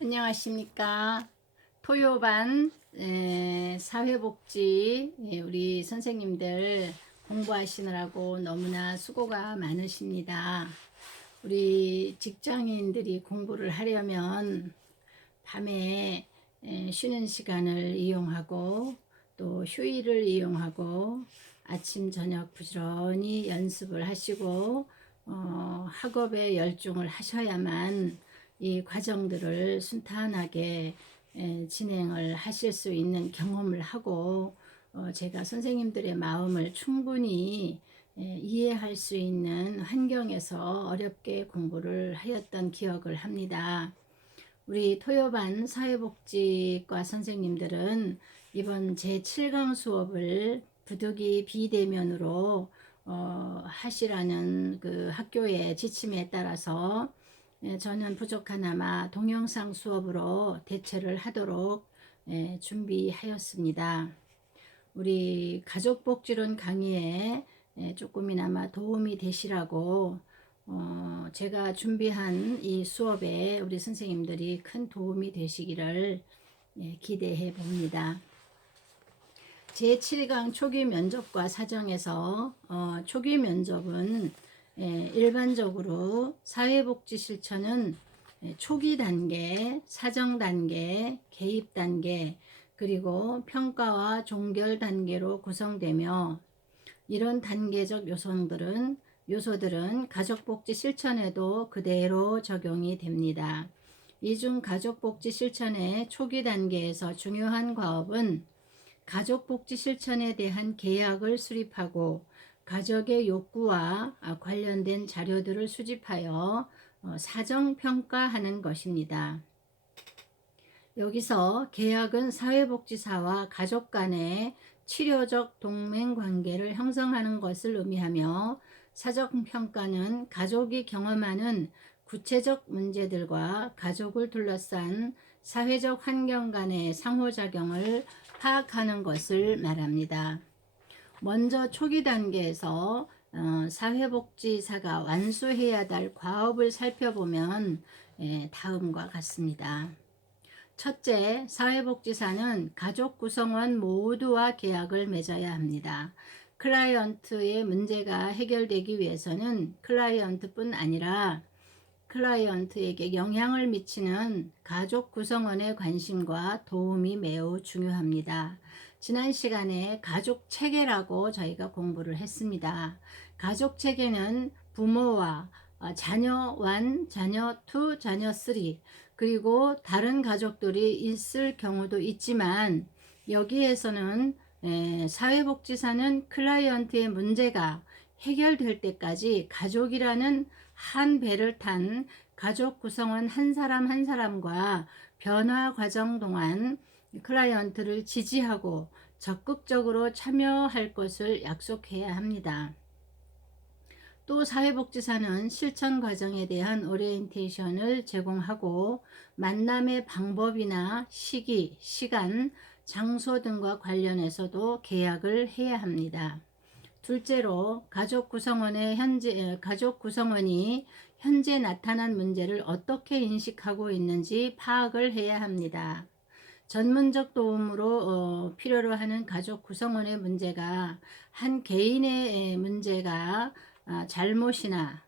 안녕하십니까. 토요반 사회복지 우리 선생님들 공부하시느라고 너무나 수고가 많으십니다. 우리 직장인들이 공부를 하려면 밤에 쉬는 시간을 이용하고 또 휴일을 이용하고 아침 저녁 부지런히 연습을 하시고 학업에 열중을 하셔야만 이 과정들을 순탄하게 진행을 하실 수 있는 경험을 하고 제가 선생님들의 마음을 충분히 이해할 수 있는 환경에서 어렵게 공부를 하였던 기억을 합니다. 우리 토요반 사회복지과 선생님들은 이번 제7강 수업을 부득이 비대면으로 하시라는 그 학교의 지침에 따라서 저는 부족하나마 동영상 수업으로 대체를 하도록 준비하였습니다. 우리 가족복지론 강의에 조금이나마 도움이 되시라고 제가 준비한 이 수업에 우리 선생님들이 큰 도움이 되시기를 기대해 봅니다. 제7강 초기 면접과 사정에서 초기 면접은 일반적으로 사회복지 실천은 초기 단계, 사정 단계, 개입 단계, 그리고 평가와 종결 단계로 구성되며 이런 단계적 요소들은 가족복지 실천에도 그대로 적용이 됩니다. 이 중 가족복지 실천의 초기 단계에서 중요한 과업은 가족복지 실천에 대한 계약을 수립하고 가족의 욕구와 관련된 자료들을 수집하여 사정평가하는 것입니다. 여기서 계약은 사회복지사와 가족 간의 치료적 동맹관계를 형성하는 것을 의미하며 사정평가는 가족이 경험하는 구체적 문제들과 가족을 둘러싼 사회적 환경 간의 상호작용을 파악하는 것을 말합니다. 먼저 초기 단계에서 사회복지사가 완수해야 할 과업을 살펴보면 다음과 같습니다. 첫째, 사회복지사는 가족 구성원 모두와 계약을 맺어야 합니다. 클라이언트의 문제가 해결되기 위해서는 클라이언트뿐 아니라 클라이언트에게 영향을 미치는 가족 구성원의 관심과 도움이 매우 중요합니다. 지난 시간에 가족 체계라고 저희가 공부를 했습니다. 가족 체계는 부모와 자녀 1, 자녀 2, 자녀 3 그리고 다른 가족들이 있을 경우도 있지만 여기에서는 사회복지사는 클라이언트의 문제가 해결될 때까지 가족이라는 한 배를 탄 가족 구성원 한 사람 한 사람과 변화 과정 동안 클라이언트를 지지하고 적극적으로 참여할 것을 약속해야 합니다. 또 사회복지사는 실천 과정에 대한 오리엔테이션을 제공하고 만남의 방법이나 시기, 시간, 장소 등과 관련해서도 계약을 해야 합니다. 둘째로 가족 구성원이 현재 나타난 문제를 어떻게 인식하고 있는지 파악을 해야 합니다. 전문적 도움으로 필요로 하는 가족 구성원의 문제가 한 개인의 문제가 잘못이나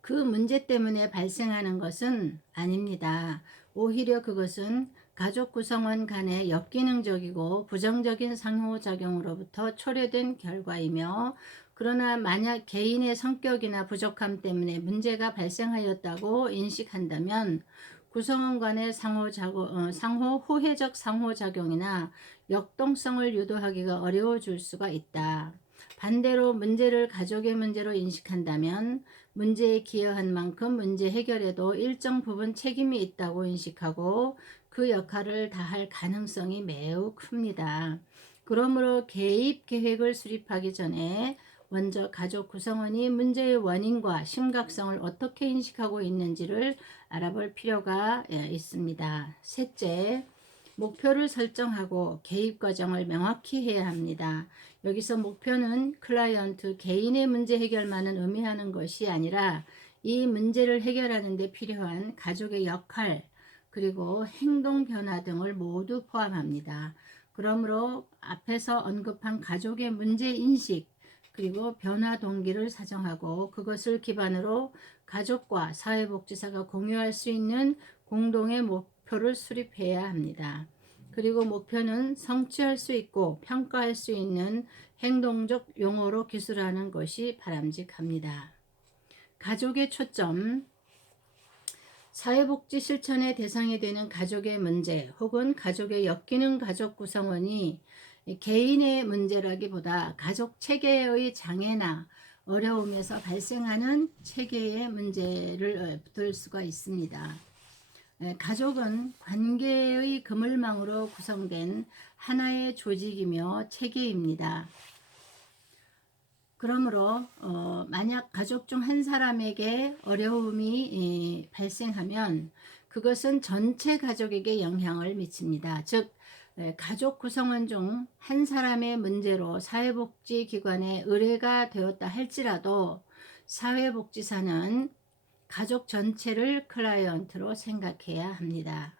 그 문제 때문에 발생하는 것은 아닙니다. 오히려 그것은 가족 구성원 간의 역기능적이고 부정적인 상호작용으로부터 초래된 결과이며 그러나 만약 개인의 성격이나 부족함 때문에 문제가 발생하였다고 인식한다면 구성원 간의 상호 호혜적 상호작용이나 역동성을 유도하기가 어려워질 수가 있다. 반대로 문제를 가족의 문제로 인식한다면 문제에 기여한 만큼 문제 해결에도 일정 부분 책임이 있다고 인식하고 그 역할을 다할 가능성이 매우 큽니다. 그러므로 개입 계획을 수립하기 전에 먼저 가족 구성원이 문제의 원인과 심각성을 어떻게 인식하고 있는지를 알아볼 필요가 있습니다. 셋째, 목표를 설정하고 개입 과정을 명확히 해야 합니다. 여기서 목표는 클라이언트 개인의 문제 해결만은 의미하는 것이 아니라 이 문제를 해결하는 데 필요한 가족의 역할, 그리고 행동 변화 등을 모두 포함합니다. 그러므로 앞에서 언급한 가족의 문제 인식, 그리고 변화 동기를 사정하고 그것을 기반으로 가족과 사회복지사가 공유할 수 있는 공동의 목표를 수립해야 합니다. 그리고 목표는 성취할 수 있고 평가할 수 있는 행동적 용어로 기술하는 것이 바람직합니다. 가족의 초점, 사회복지 실천의 대상이 되는 가족의 문제 혹은 가족의 엮이는 가족 구성원이 개인의 문제라기보다 가족 체계의 장애나 어려움에서 발생하는 체계의 문제를 들 수가 있습니다. 가족은 관계의 그물망으로 구성된 하나의 조직이며 체계입니다. 그러므로 만약 가족 중 한 사람에게 어려움이 발생하면 그것은 전체 가족에게 영향을 미칩니다. 즉 가족 구성원 중 한 사람의 문제로 사회복지기관에 의뢰가 되었다 할지라도 사회복지사는 가족 전체를 클라이언트로 생각해야 합니다.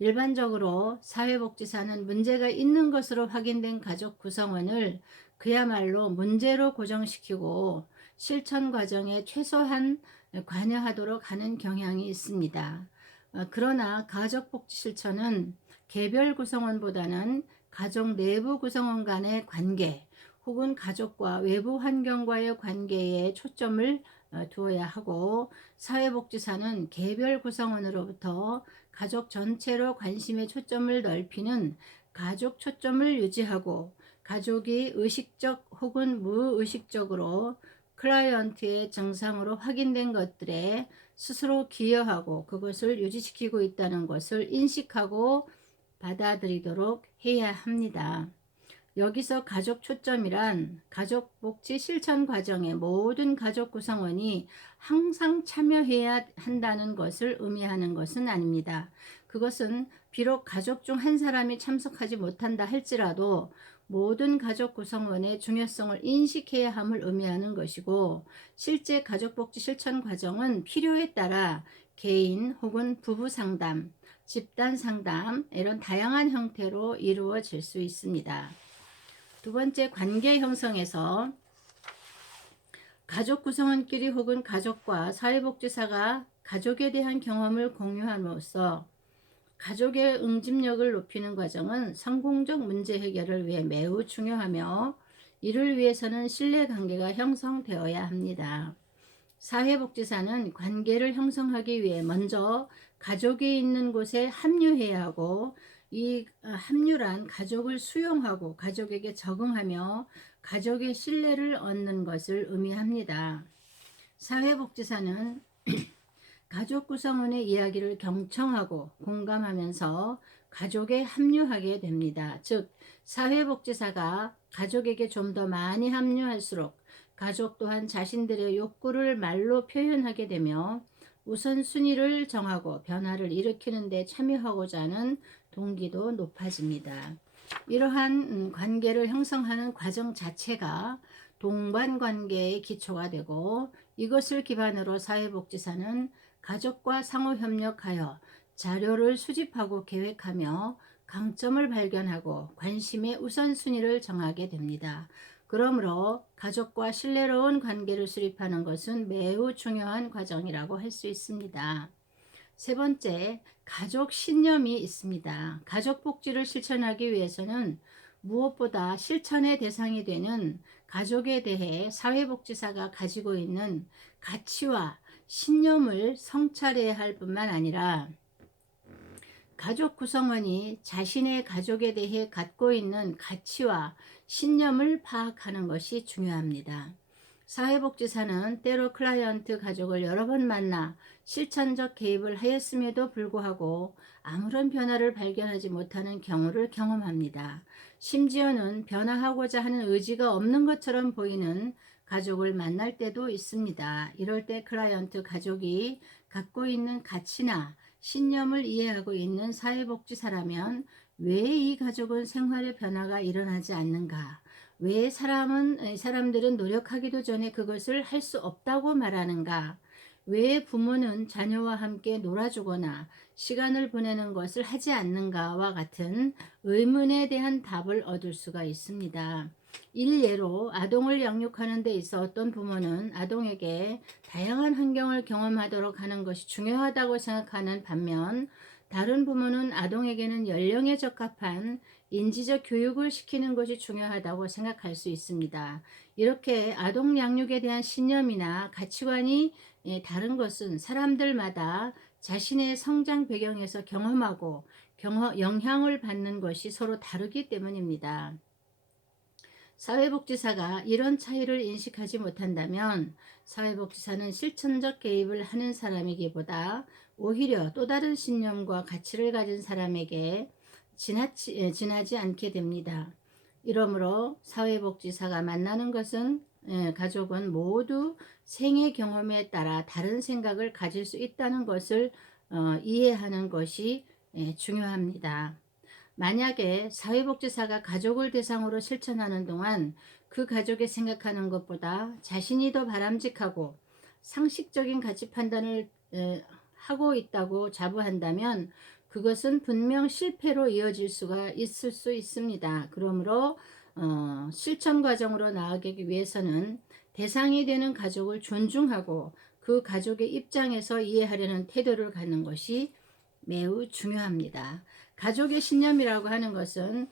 일반적으로 사회복지사는 문제가 있는 것으로 확인된 가족 구성원을 그야말로 문제로 고정시키고 실천 과정에 최소한 관여하도록 하는 경향이 있습니다. 그러나 가족복지 실천은 개별 구성원보다는 가족 내부 구성원 간의 관계 혹은 가족과 외부 환경과의 관계에 초점을 두어야 하고, 사회복지사는 개별 구성원으로부터 가족 전체로 관심의 초점을 넓히는 가족 초점을 유지하고, 가족이 의식적 혹은 무의식적으로 클라이언트의 정상으로 확인된 것들에 스스로 기여하고 그것을 유지시키고 있다는 것을 인식하고 받아들이도록 해야 합니다. 여기서 가족 초점이란 가족복지 실천 과정에 모든 가족 구성원이 항상 참여해야 한다는 것을 의미하는 것은 아닙니다. 그것은 비록 가족 중 한 사람이 참석하지 못한다 할지라도 모든 가족 구성원의 중요성을 인식해야 함을 의미하는 것이고, 실제 가족복지 실천 과정은 필요에 따라 개인 혹은 부부 상담, 집단 상담, 이런 다양한 형태로 이루어질 수 있습니다. 두 번째, 관계 형성에서 가족 구성원끼리 혹은 가족과 사회복지사가 가족에 대한 경험을 공유함으로써 가족의 응집력을 높이는 과정은 성공적 문제 해결을 위해 매우 중요하며, 이를 위해서는 신뢰관계가 형성되어야 합니다. 사회복지사는 관계를 형성하기 위해 먼저 가족이 있는 곳에 합류해야 하고, 이 합류란 가족을 수용하고 가족에게 적응하며 가족의 신뢰를 얻는 것을 의미합니다. 사회복지사는 가족 구성원의 이야기를 경청하고 공감하면서 가족에 합류하게 됩니다. 즉, 사회복지사가 가족에게 좀 더 많이 합류할수록 가족 또한 자신들의 욕구를 말로 표현하게 되며 우선순위를 정하고 변화를 일으키는 데 참여하고자 하는 동기도 높아집니다. 이러한 관계를 형성하는 과정 자체가 동반관계의 기초가 되고, 이것을 기반으로 사회복지사는 가족과 상호협력하여 자료를 수집하고 계획하며 강점을 발견하고 관심의 우선순위를 정하게 됩니다. 그러므로 가족과 신뢰로운 관계를 수립하는 것은 매우 중요한 과정이라고 할 수 있습니다. 세 번째, 가족 신념이 있습니다. 가족 복지를 실천하기 위해서는 무엇보다 실천의 대상이 되는 가족에 대해 사회복지사가 가지고 있는 가치와 신념을 성찰해야 할 뿐만 아니라 가족 구성원이 자신의 가족에 대해 갖고 있는 가치와 신념을 파악하는 것이 중요합니다. 사회복지사는 때로 클라이언트 가족을 여러 번 만나 실천적 개입을 하였음에도 불구하고 아무런 변화를 발견하지 못하는 경우를 경험합니다. 심지어는 변화하고자 하는 의지가 없는 것처럼 보이는 가족을 만날 때도 있습니다. 이럴 때 클라이언트 가족이 갖고 있는 가치나 신념을 이해하고 있는 사회복지사라면 왜 이 가족은 생활의 변화가 일어나지 않는가? 왜 사람들은 노력하기도 전에 그것을 할 수 없다고 말하는가? 왜 부모는 자녀와 함께 놀아주거나 시간을 보내는 것을 하지 않는가와 같은 의문에 대한 답을 얻을 수가 있습니다. 일례로 아동을 양육하는 데 있어 어떤 부모는 아동에게 다양한 환경을 경험하도록 하는 것이 중요하다고 생각하는 반면, 다른 부모는 아동에게는 연령에 적합한 인지적 교육을 시키는 것이 중요하다고 생각할 수 있습니다. 이렇게 아동 양육에 대한 신념이나 가치관이 다른 것은 사람들마다 자신의 성장 배경에서 경험하고 영향을 받는 것이 서로 다르기 때문입니다. 사회복지사가 이런 차이를 인식하지 못한다면 사회복지사는 실천적 개입을 하는 사람이기보다 오히려 또 다른 신념과 가치를 가진 사람에게 지나지 않게 됩니다. 이러므로 사회복지사가 만나는 것은 가족은 모두 생애 경험에 따라 다른 생각을 가질 수 있다는 것을 이해하는 것이 중요합니다. 만약에 사회복지사가 가족을 대상으로 실천하는 동안 그 가족이 생각하는 것보다 자신이 더 바람직하고 상식적인 가치 판단을 하고 있다고 자부한다면 그것은 분명 실패로 이어질 수가 있을 수 있습니다. 그러므로 실천 과정으로 나아가기 위해서는 대상이 되는 가족을 존중하고 그 가족의 입장에서 이해하려는 태도를 갖는 것이 매우 중요합니다. 가족의 신념이라고 하는 것은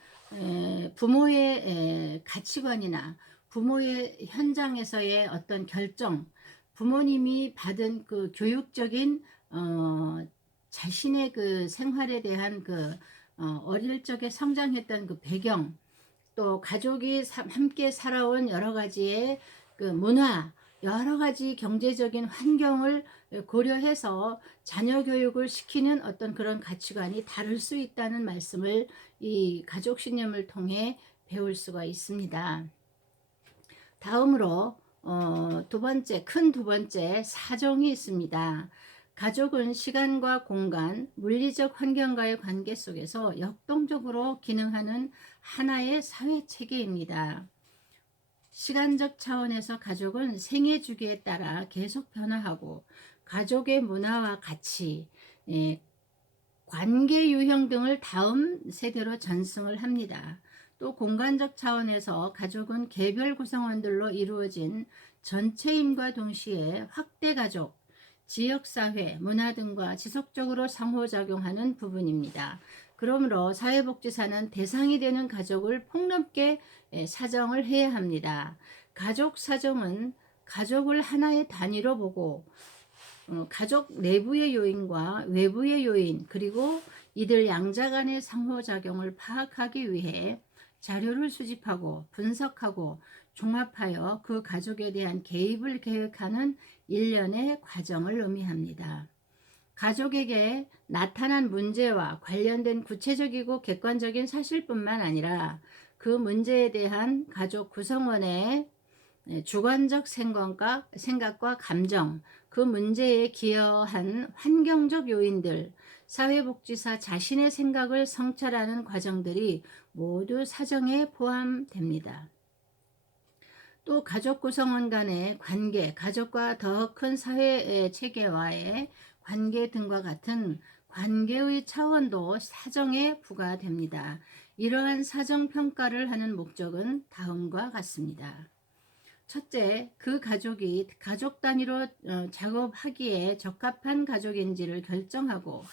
부모의 가치관이나 부모의 현장에서의 어떤 결정, 부모님이 받은 그 교육적인 자신의 그 생활에 대한 그 어릴 적에 성장했던 그 배경, 또 가족이 함께 살아온 여러 가지의 그 문화, 여러 가지 경제적인 환경을 고려해서 자녀 교육을 시키는 어떤 그런 가치관이 다를 수 있다는 말씀을 이 가족 신념을 통해 배울 수가 있습니다. 다음으로 큰 두 번째 사정이 있습니다. 가족은 시간과 공간, 물리적 환경과의 관계 속에서 역동적으로 기능하는 하나의 사회 체계입니다. 시간적 차원에서 가족은 생애 주기에 따라 계속 변화하고 가족의 문화와 가치, 관계 유형 등을 다음 세대로 전승을 합니다. 또 공간적 차원에서 가족은 개별 구성원들로 이루어진 전체임과 동시에 확대 가족, 지역사회, 문화 등과 지속적으로 상호작용하는 부분입니다. 그러므로 사회복지사는 대상이 되는 가족을 폭넓게 사정을 해야 합니다. 가족 사정은 가족을 하나의 단위로 보고 가족 내부의 요인과 외부의 요인, 그리고 이들 양자 간의 상호작용을 파악하기 위해 자료를 수집하고 분석하고 종합하여 그 가족에 대한 개입을 계획하는 일련의 과정을 의미합니다. 가족에게 나타난 문제와 관련된 구체적이고 객관적인 사실뿐만 아니라 그 문제에 대한 가족 구성원의 주관적 생각과 감정, 그 문제에 기여한 환경적 요인들, 사회복지사 자신의 생각을 성찰하는 과정들이 모두 사정에 포함됩니다. 또 가족 구성원 간의 관계, 가족과 더 큰 사회 체계와의 관계 등과 같은 관계의 차원도 사정에 부과됩니다. 이러한 사정 평가를 하는 목적은 다음과 같습니다. 첫째, 그 가족이 가족 단위로 작업하기에 적합한 가족인지를 결정하고,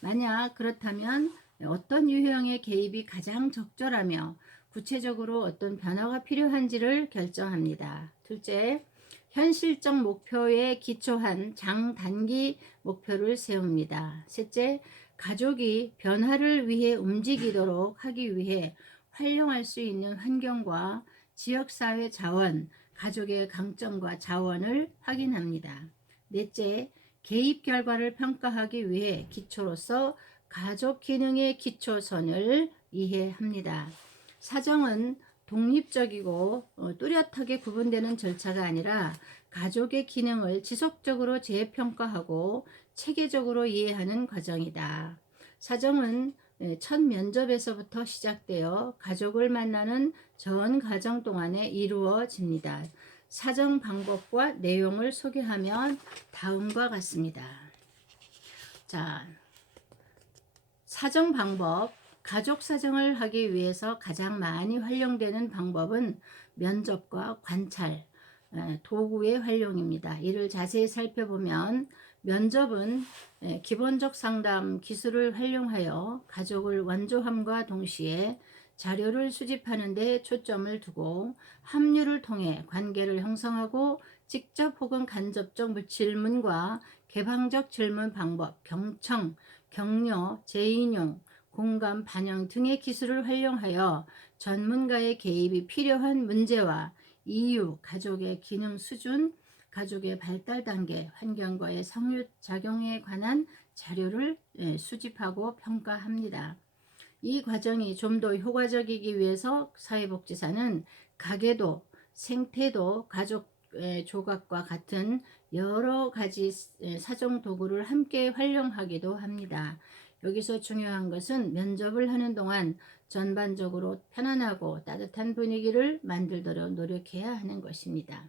만약 그렇다면 어떤 유형의 개입이 가장 적절하며 구체적으로 어떤 변화가 필요한지를 결정합니다. 둘째, 현실적 목표에 기초한 장단기 목표를 세웁니다. 셋째, 가족이 변화를 위해 움직이도록 하기 위해 활용할 수 있는 환경과 지역사회 자원, 가족의 강점과 자원을 확인합니다. 넷째, 개입 결과를 평가하기 위해 기초로서 가족 기능의 기초선을 이해합니다. 사정은 독립적이고 뚜렷하게 구분되는 절차가 아니라 가족의 기능을 지속적으로 재평가하고 체계적으로 이해하는 과정이다. 사정은 첫 면접에서부터 시작되어 가족을 만나는 전 과정 동안에 이루어집니다. 사정 방법과 내용을 소개하면 다음과 같습니다. 자, 사정 방법. 가족 사정을 하기 위해서 가장 많이 활용되는 방법은 면접과 관찰, 도구의 활용입니다. 이를 자세히 살펴보면 면접은 기본적 상담 기술을 활용하여 가족을 완조함과 동시에 자료를 수집하는 데 초점을 두고 합류를 통해 관계를 형성하고 직접 혹은 간접적 질문과 개방적 질문 방법, 경청, 격려, 재인용, 공감, 반영 등의 기술을 활용하여 전문가의 개입이 필요한 문제와 이유, 가족의 기능 수준, 가족의 발달 단계, 환경과의 상호작용에 관한 자료를 수집하고 평가합니다. 이 과정이 좀 더 효과적이기 위해서 사회복지사는 가계도, 생태도, 가족 조각과 같은 여러 가지 사정 도구를 함께 활용하기도 합니다. 여기서 중요한 것은 면접을 하는 동안 전반적으로 편안하고 따뜻한 분위기를 만들도록 노력해야 하는 것입니다.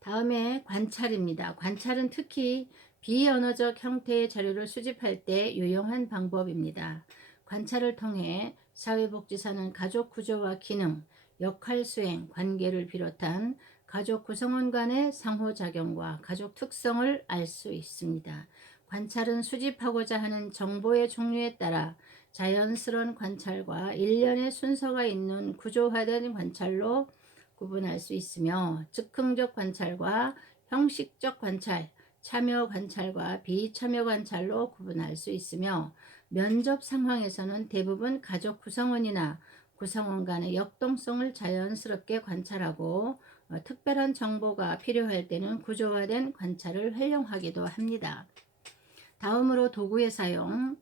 다음에 관찰입니다. 관찰은 특히 비언어적 형태의 자료를 수집할 때 유용한 방법입니다. 관찰을 통해 사회복지사는 가족 구조와 기능, 역할 수행, 관계를 비롯한 가족 구성원 간의 상호작용과 가족 특성을 알 수 있습니다. 관찰은 수집하고자 하는 정보의 종류에 따라 자연스러운 관찰과 일련의 순서가 있는 구조화된 관찰로 구분할 수 있으며 즉흥적 관찰과 형식적 관찰, 참여 관찰과 비참여 관찰로 구분할 수 있으며 면접 상황에서는 대부분 가족 구성원이나 구성원 간의 역동성을 자연스럽게 관찰하고 특별한 정보가 필요할 때는 구조화된 관찰을 활용하기도 합니다. 다음으로 도구의 사용.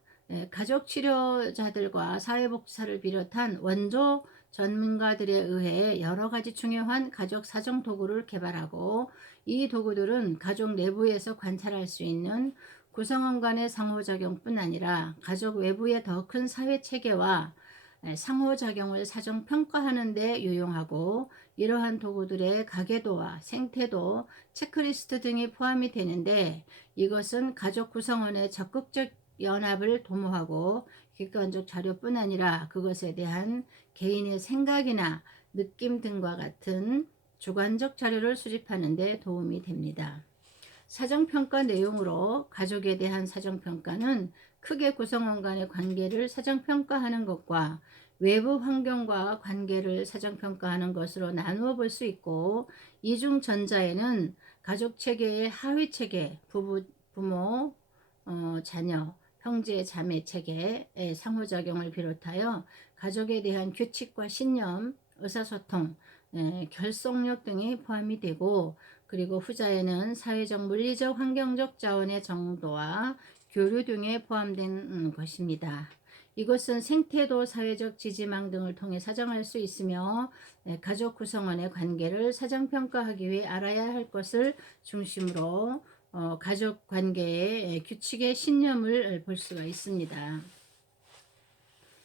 가족 치료자들과 사회복지사를 비롯한 원조 전문가들에 의해 여러 가지 중요한 가족 사정 도구를 개발하고 이 도구들은 가족 내부에서 관찰할 수 있는 구성원 간의 상호작용뿐 아니라 가족 외부의 더 큰 사회 체계와 상호작용을 사정 평가하는 데 유용하고 이러한 도구들의 가계도와 생태도, 체크리스트 등이 포함이 되는데 이것은 가족 구성원의 적극적 연합을 도모하고 객관적 자료뿐 아니라 그것에 대한 개인의 생각이나 느낌 등과 같은 주관적 자료를 수집하는 데 도움이 됩니다. 사정평가 내용으로 가족에 대한 사정평가는 크게 구성원 간의 관계를 사정평가하는 것과 외부 환경과 관계를 사정평가하는 것으로 나누어 볼 수 있고 이중 전자에는 가족 체계의 하위 체계, 부모, 자녀, 형제, 자매 체계의 상호작용을 비롯하여 가족에 대한 규칙과 신념, 의사소통, 결속력 등이 포함이 되고 그리고 후자에는 사회적, 물리적, 환경적 자원의 정도와 교류 등에 포함된 것입니다. 이것은 생태도, 사회적 지지망 등을 통해 사정할 수 있으며 가족 구성원의 관계를 사정평가하기 위해 알아야 할 것을 중심으로 가족 관계의 규칙의 신념을 볼 수가 있습니다.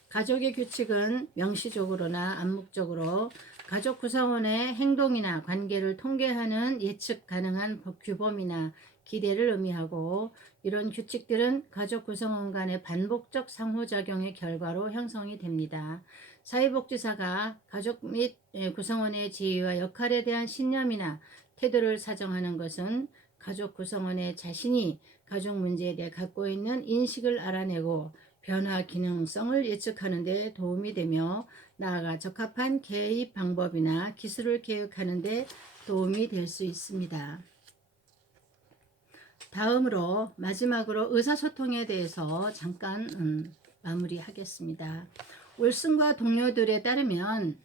가족의 규칙은 명시적으로나 암묵적으로 가족 구성원의 행동이나 관계를 통계하는 예측 가능한 규범이나 기대를 의미하고 이런 규칙들은 가족 구성원 간의 반복적 상호작용의 결과로 형성이 됩니다. 사회복지사가 가족 및 구성원의 지위와 역할에 대한 신념이나 태도를 사정하는 것은 가족 구성원의 자신이 가족 문제에 대해 갖고 있는 인식을 알아내고 변화 기능성을 예측하는 데 도움이 되며 나아가 적합한 개입 방법이나 기술을 계획하는 데 도움이 될 수 있습니다. 다음으로 마지막으로 의사소통에 대해서 잠깐 마무리하겠습니다. 올슨과 동료들에 따르면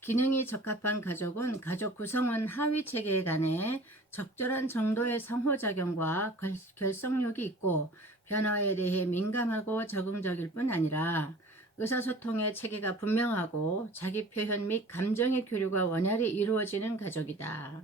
기능이 적합한 가족은 가족 구성원 하위 체계에 관해 적절한 정도의 상호작용과 결속력이 있고 변화에 대해 민감하고 적응적일 뿐 아니라 의사소통의 체계가 분명하고 자기 표현 및 감정의 교류가 원활히 이루어지는 가족이다.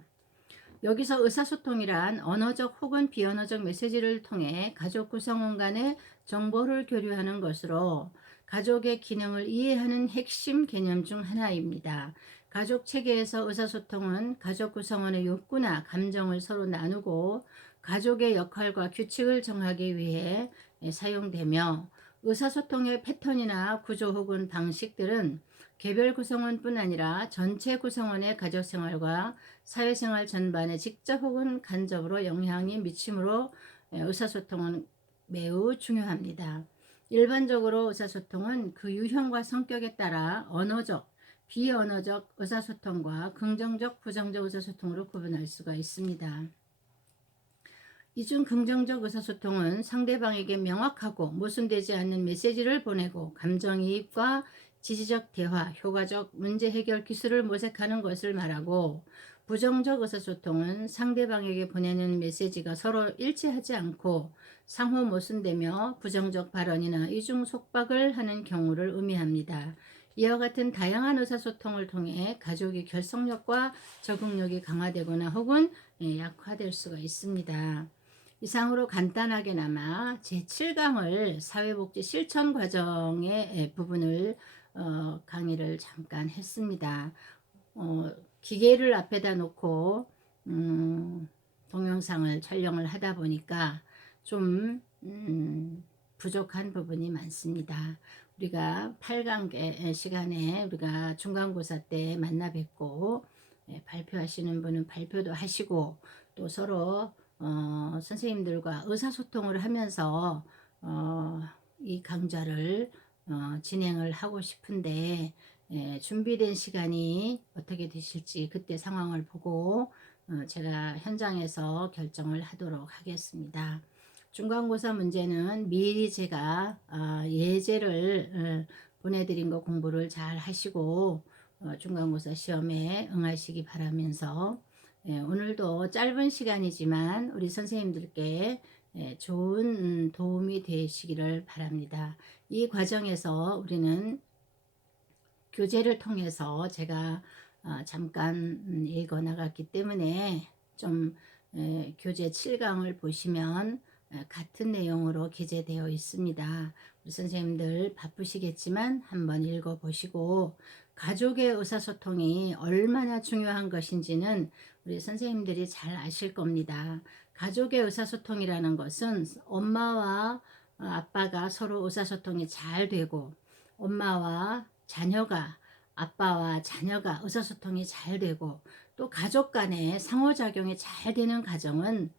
여기서 의사소통이란 언어적 혹은 비언어적 메시지를 통해 가족 구성원 간의 정보를 교류하는 것으로 가족의 기능을 이해하는 핵심 개념 중 하나입니다. 가족 체계에서 의사소통은 가족 구성원의 욕구나 감정을 서로 나누고 가족의 역할과 규칙을 정하기 위해 사용되며, 의사소통의 패턴이나 구조 혹은 방식들은 개별 구성원뿐 아니라 전체 구성원의 가족생활과 사회생활 전반에 직접 혹은 간접으로 영향이 미치므로 의사소통은 매우 중요합니다. 일반적으로 의사소통은 그 유형과 성격에 따라 언어적, 비언어적 의사소통과 긍정적, 부정적 의사소통으로 구분할 수가 있습니다. 이 중 긍정적 의사소통은 상대방에게 명확하고 모순되지 않는 메시지를 보내고 감정이입과 지지적 대화, 효과적 문제 해결 기술을 모색하는 것을 말하고, 부정적 의사소통은 상대방에게 보내는 메시지가 서로 일치하지 않고 상호 모순되며 부정적 발언이나 이중 속박을 하는 경우를 의미합니다. 이와 같은 다양한 의사소통을 통해 가족의 결속력과 적응력이 강화되거나 혹은 약화될 수가 있습니다. 이상으로 간단하게나마 제7강을 사회복지 실천 과정의 부분을 강의를 잠깐 했습니다. 기계를 앞에다 놓고 동영상을 촬영을 하다 보니까 좀 부족한 부분이 많습니다. 우리가 8강 시간에 우리가 중간고사 때 만나 뵙고 발표하시는 분은 발표도 하시고, 또 서로 선생님들과 의사소통을 하면서 이 강좌를 진행을 하고 싶은데, 준비된 시간이 어떻게 되실지 그때 상황을 보고 제가 현장에서 결정을 하도록 하겠습니다. 중간고사 문제는 미리 제가 예제를 보내드린 거 공부를 잘 하시고 중간고사 시험에 응하시기 바라면서, 오늘도 짧은 시간이지만 우리 선생님들께 좋은 도움이 되시기를 바랍니다. 이 과정에서 우리는 교재를 통해서 제가 잠깐 읽어 나갔기 때문에 좀 교재 7강을 보시면 같은 내용으로 기재되어 있습니다. 우리 선생님들 바쁘시겠지만 한번 읽어 보시고, 가족의 의사소통이 얼마나 중요한 것인지는 우리 선생님들이 잘 아실 겁니다. 가족의 의사소통이라는 것은 엄마와 아빠가 서로 의사소통이 잘 되고, 엄마와 자녀가, 아빠와 자녀가 의사소통이 잘 되고, 또 가족 간의 상호작용이 잘 되는 가정은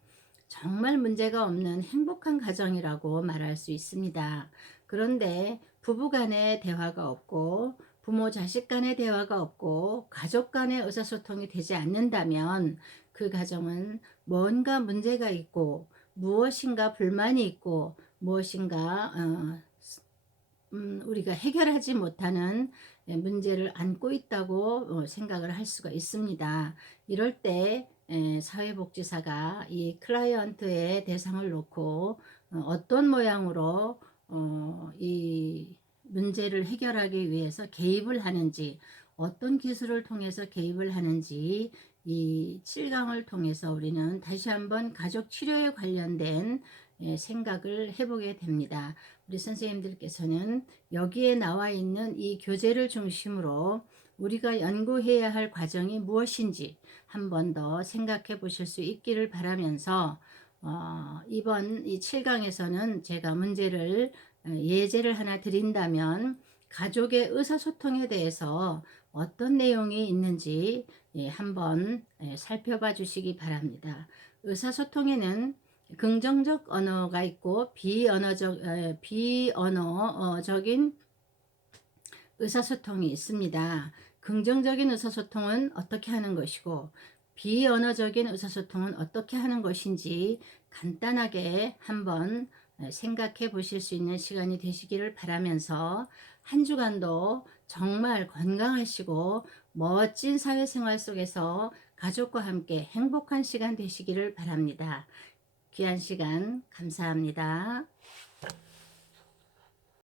정말 문제가 없는 행복한 가정이라고 말할 수 있습니다. 그런데 부부 간의 대화가 없고, 부모 자식 간의 대화가 없고, 가족 간의 의사소통이 되지 않는다면 그 가정은 뭔가 문제가 있고, 무엇인가 불만이 있고, 무엇인가 우리가 해결하지 못하는 문제를 안고 있다고 생각을 할 수가 있습니다. 이럴 때 사회복지사가 이 클라이언트의 대상을 놓고 어떤 모양으로 이 문제를 해결하기 위해서 개입을 하는지, 어떤 기술을 통해서 개입을 하는지, 이 7강을 통해서 우리는 다시 한번 가족 치료에 관련된 생각을 해보게 됩니다. 우리 선생님들께서는 여기에 나와 있는 이 교재를 중심으로 우리가 연구해야 할 과정이 무엇인지 한 번 더 생각해 보실 수 있기를 바라면서, 이번 이 7강에서는 제가 문제를 예제를 하나 드린다면 가족의 의사소통에 대해서 어떤 내용이 있는지 한번 살펴봐 주시기 바랍니다. 의사소통에는 긍정적 언어가 있고 비언어적인 의사소통이 있습니다. 긍정적인 의사소통은 어떻게 하는 것이고 비언어적인 의사소통은 어떻게 하는 것인지 간단하게 한번 생각해 보실 수 있는 시간이 되시기를 바라면서, 한 주간도 정말 건강하시고 멋진 사회생활 속에서 가족과 함께 행복한 시간 되시기를 바랍니다. 귀한 시간 감사합니다.